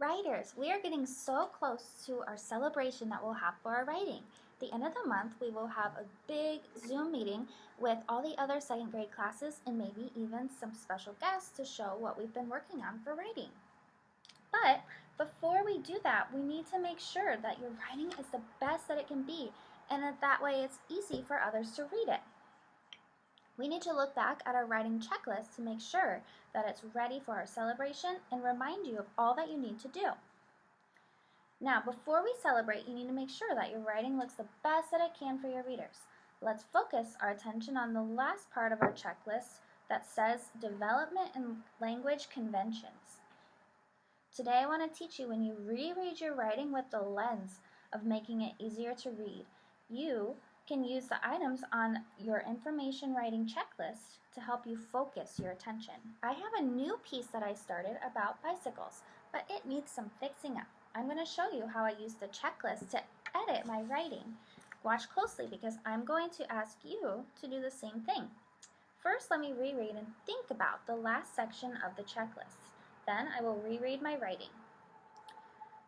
Writers, we are getting so close to our celebration that we'll have for our writing. At the end of the month, we will have a big Zoom meeting with all the other second grade classes and maybe even some special guests to show what we've been working on for writing. But before we do that, we need to make sure that your writing is the best that it can be and that way it's easy for others to read it. We need to look back at our writing checklist to make sure that it's ready for our celebration and remind you of all that you need to do. Now, before we celebrate, you need to make sure that your writing looks the best that it can for your readers. Let's focus our attention on the last part of our checklist that says development and language conventions. Today I want to teach you when you reread your writing with the lens of making it easier to read. You can use the items on your information writing checklist to help you focus your attention. I have a new piece that I started about bicycles, but it needs some fixing up. I'm going to show you how I use the checklist to edit my writing. Watch closely because I'm going to ask you to do the same thing. First, let me reread and think about the last section of the checklist. Then I will reread my writing.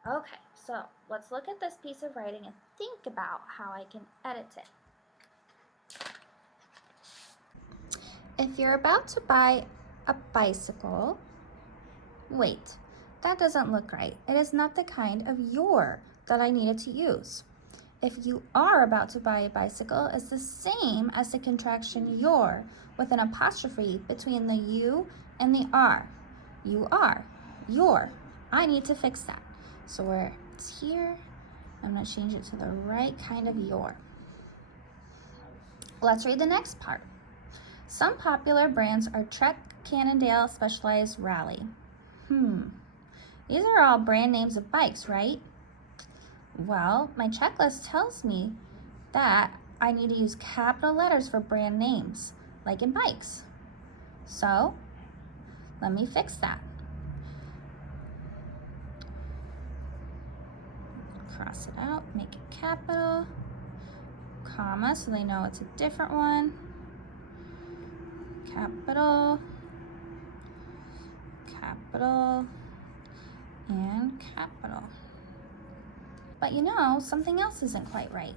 Okay, so let's look at this piece of writing and think about how I can edit it. If you're about to buy a bicycle, wait, that doesn't look right. It is not the kind of your that I needed to use. If you are about to buy a bicycle, it's the same as the contraction your with an apostrophe between the you and the are. You are, your. I need to fix that. So where it's here, I'm going to change it to the right kind of your. Let's read the next part. Some popular brands are Trek, Cannondale, Specialized, Rally. These are all brand names of bikes, right? Well, my checklist tells me that I need to use capital letters for brand names, like in bikes. So, let me fix that. Cross it out, make it capital, comma, so they know it's a different one. Capital, capital, and capital. But you know, something else isn't quite right.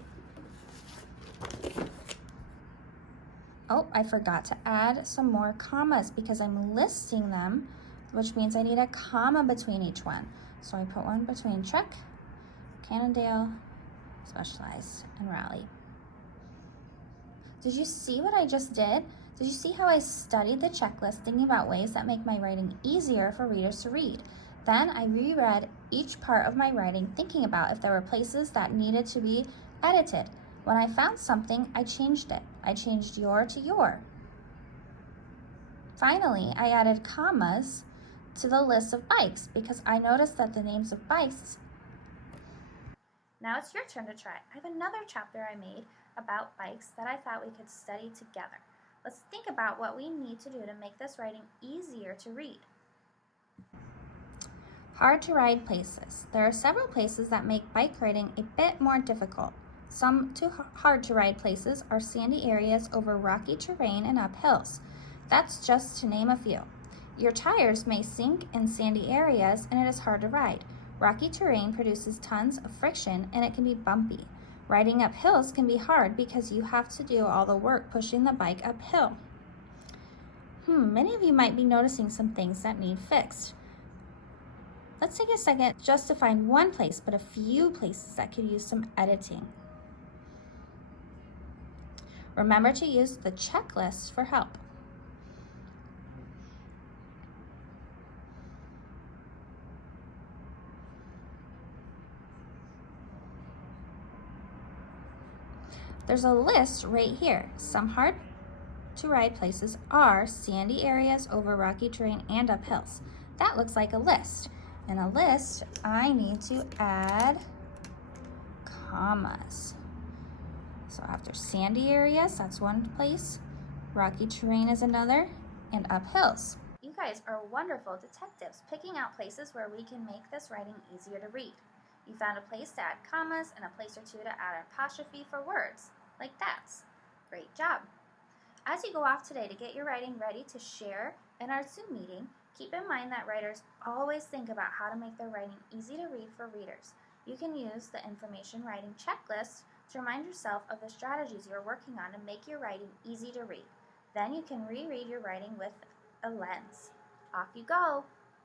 Oh, I forgot to add some more commas because I'm listing them, which means I need a comma between each one. So I put one between Trek, Cannondale, Specialized, and Rally. Did you see what I just did? Did you see how I studied the checklist, thinking about ways that make my writing easier for readers to read? Then I reread each part of my writing, thinking about if there were places that needed to be edited. When I found something, I changed it. I changed your to your. Finally, I added commas to the list of bikes because I noticed that the names of bikes. Now it's your turn to try. I have another chapter I made about bikes that I thought we could study together. Let's think about what we need to do to make this writing easier to read. Hard to ride places. There are several places that make bike riding a bit more difficult. Some too hard to ride places are sandy areas over rocky terrain and up hills. That's just to name a few. Your tires may sink in sandy areas and it is hard to ride. Rocky terrain produces tons of friction and it can be bumpy. Riding up hills can be hard because you have to do all the work pushing the bike uphill. Many of you might be noticing some things that need fixed. Let's take a second just to find one place, but a few places that could use some editing. Remember to use the checklist for help. There's a list right here. Some hard to ride places are sandy areas over rocky terrain and up hills. That looks like a list. In a list, I need to add commas. So after sandy areas, that's one place. Rocky terrain is another, and up hills. You guys are wonderful detectives, picking out places where we can make this writing easier to read. You found a place to add commas and a place or two to add an apostrophe for words, like that's. Great job. As you go off today to get your writing ready to share in our Zoom meeting, Keep in mind that writers always think about how to make their writing easy to read for readers. You can use the information writing checklist to remind yourself of the strategies you are working on to make your writing easy to read. Then you can reread your writing with a lens. Off you go!